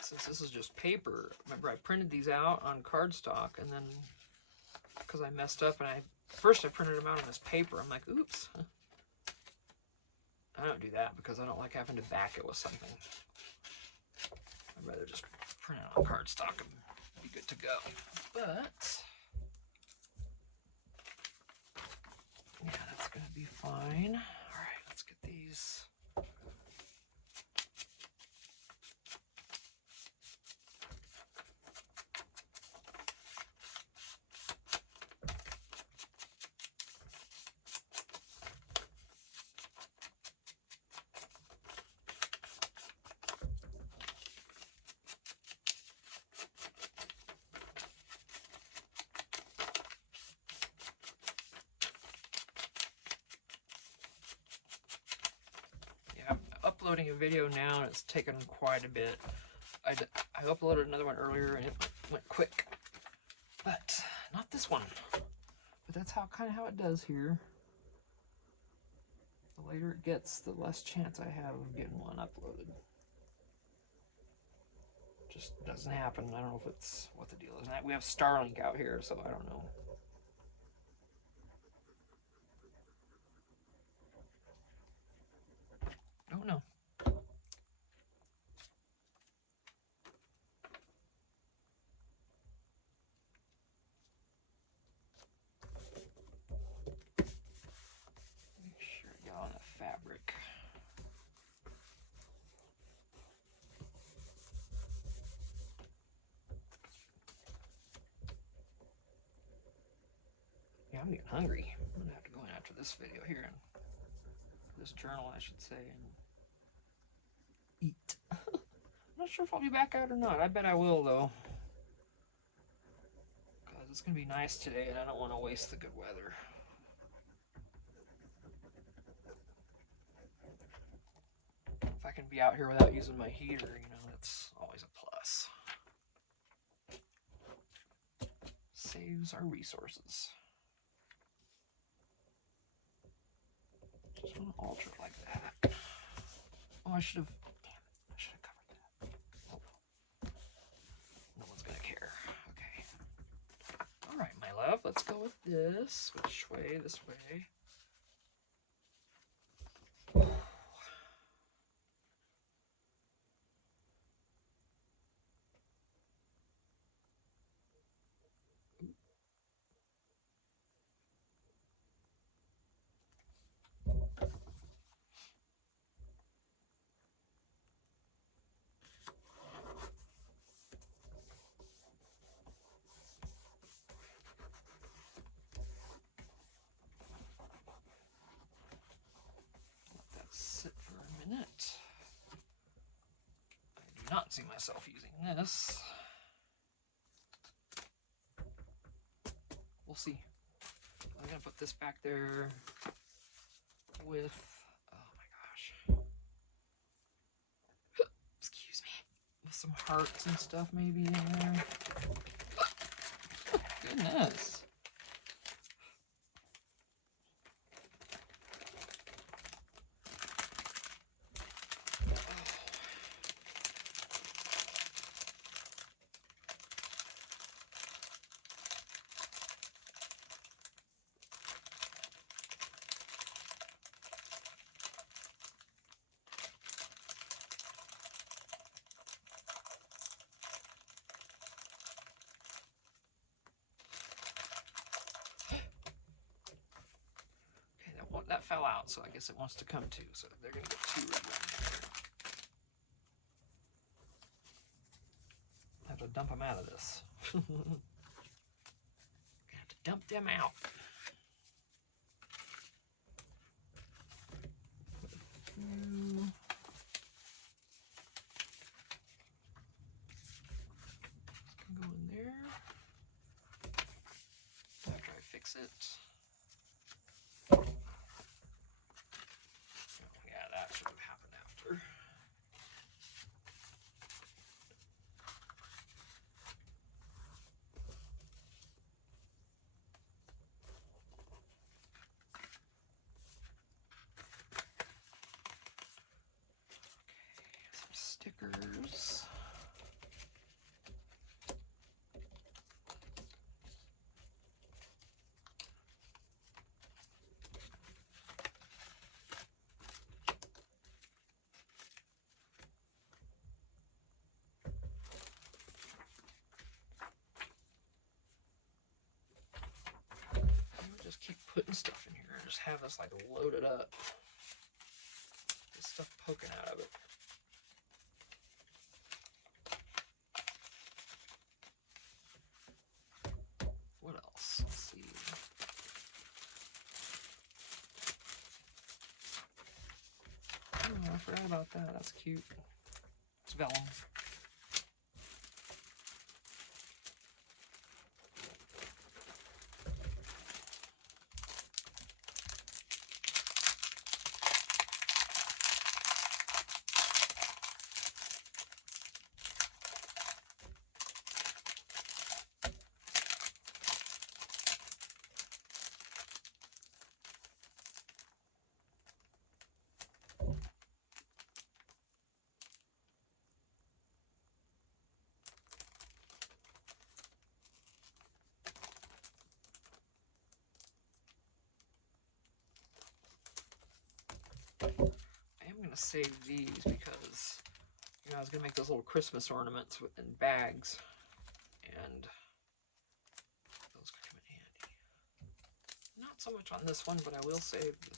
Since this is just paper, remember I printed these out on cardstock, and then because I messed up and first I printed them out on this paper, I'm like, oops. I don't do that because I don't like having to back it with something. I'd rather just print it on cardstock and be good to go. But yeah, that's gonna be fine. All right, let's get these. Uploading a video now, and it's taken quite a bit. I uploaded another one earlier and it went quick, but not this one. But that's kind of how it does here. The later it gets, the less chance I have of getting one uploaded. Just doesn't happen. I don't know if it's what the deal is. We have Starlink out here, so I don't know. Don't know. Make sure I get on the fabric. Yeah, I'm getting hungry. I'm gonna have to go in after this video here, and this journal, I should say, and eat. I'm not sure if I'll be back out or not. I bet I will, though. Because it's going to be nice today, and I don't want to waste the good weather. If I can be out here without using my heater, you know, that's always a plus. Saves our resources. Just want to alter it like that. Oh, I should have... Damn it. I should have covered that. Oh. No one's going to care. Okay. All right, my love. Let's go with this. Which way? This way. Sit for a minute. I do not see myself using this. We'll see. I'm gonna put this back there with, oh my gosh, excuse me, with some hearts and stuff maybe in there. Goodness. That fell out, so I guess it wants to come too. So they're gonna get two right there. I have to dump them out of this. Gonna have to dump them out. Can go in there after I fix it. stuff in here and just have this like loaded up. This stuff poking out of it. What else? Let's see. Oh, I forgot about that. That's cute. It's vellum. I am going to save these because, you know, I was going to make those little Christmas ornaments in bags, and those could come in handy. Not so much on this one, but I will save the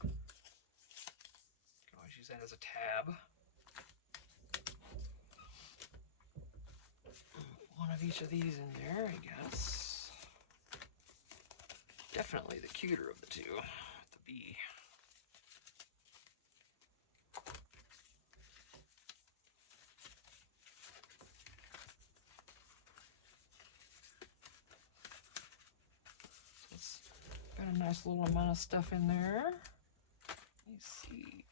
can always use that as a tab. One of each of these in there, I guess. Definitely the cuter of the two, the bee. So it's got a nice little amount of stuff in there. Let me see.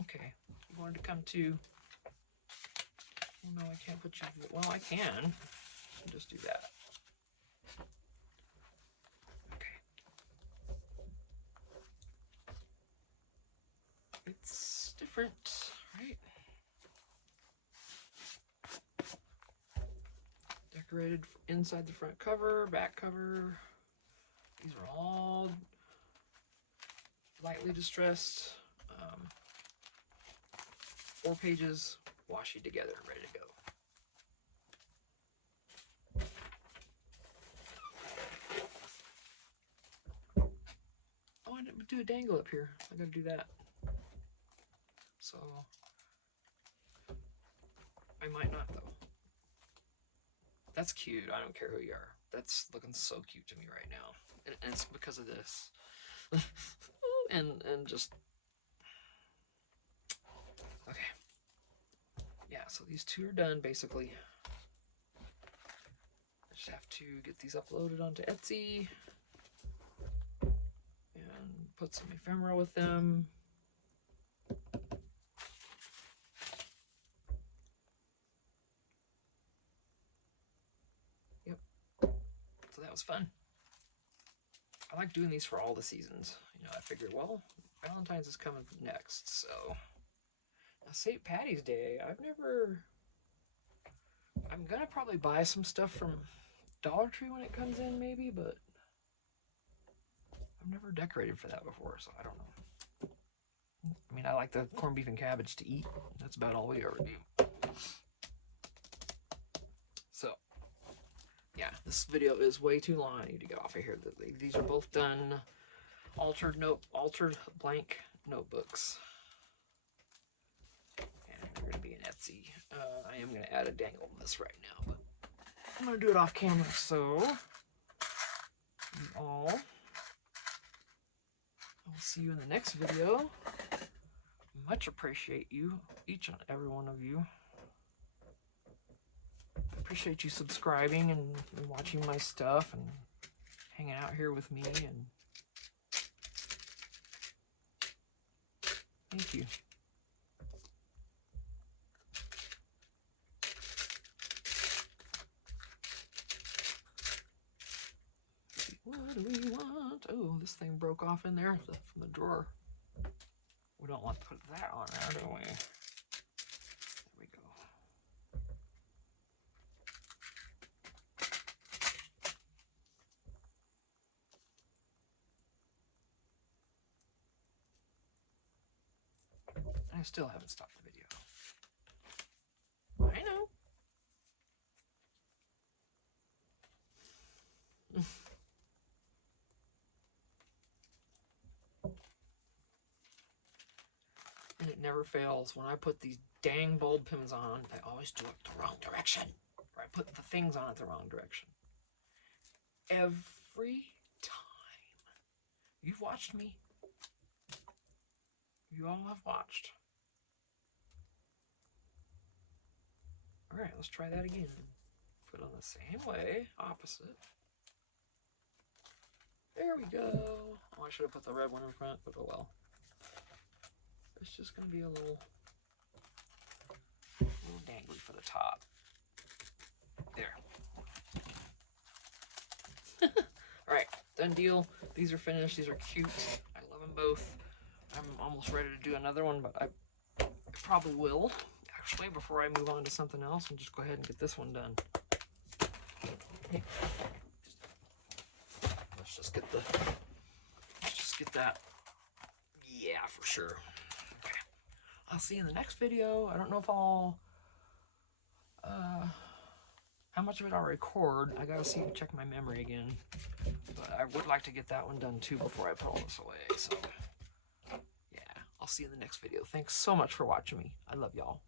Okay, you wanted to come to. Oh no, I can't put you. Well, I can. I'll just do that. Okay. It's different, right? Decorated inside the front cover, back cover. These are all lightly distressed. 4 pages, washi together, ready to go. Oh, I didn't do a dangle up here. I gotta do that. So, I might not though. That's cute. I don't care who you are. That's looking so cute to me right now. And it's because of this. and just... Okay. Yeah, so these 2 are done, basically. I just have to get these uploaded onto Etsy. And put some ephemera with them. Yep. So that was fun. I like doing these for all the seasons. You know, I figured, well, Valentine's is coming next, so... Now, St. Patty's Day, I'm gonna probably buy some stuff from Dollar Tree when it comes in, maybe, but I've never decorated for that before, so I don't know. I mean, I like the corned beef and cabbage to eat. That's about all we ever do. So, yeah, this video is way too long. I need to get off of here. These are both done altered blank notebooks. And they're going to be in Etsy. I am going to add a dangle to this right now, but I'm going to do it off camera, so you all, I'll see you in the next video. Much appreciate you, each and every one of you. I appreciate you subscribing and watching my stuff and hanging out here with me, and thank you. What do we want? Oh, this thing broke off in there from the drawer. We don't want to put that on there, do we? still haven't stopped the video. I know. And it never fails. When I put these dang bulb pins on, I always do it the wrong direction. Or I put the things on it the wrong direction. Every time. You've watched me. You all have watched. Alright, let's try that again. Put on the same way, opposite. There we go. Oh, I should have put the red one in front, but oh well. It's just going to be a little dangly for the top. There. Alright, done deal. These are finished. These are cute. I love them both. I'm almost ready to do another one, but I probably will, actually, before I move on to something else, and just go ahead and get this one done. Let's just get that. Yeah, for sure. Okay. I'll see you in the next video. I don't know if I'll, how much of it I'll record. I gotta check my memory again. But I would like to get that one done too before I put all this away, so yeah. I'll see you in the next video. Thanks so much for watching me. I love y'all.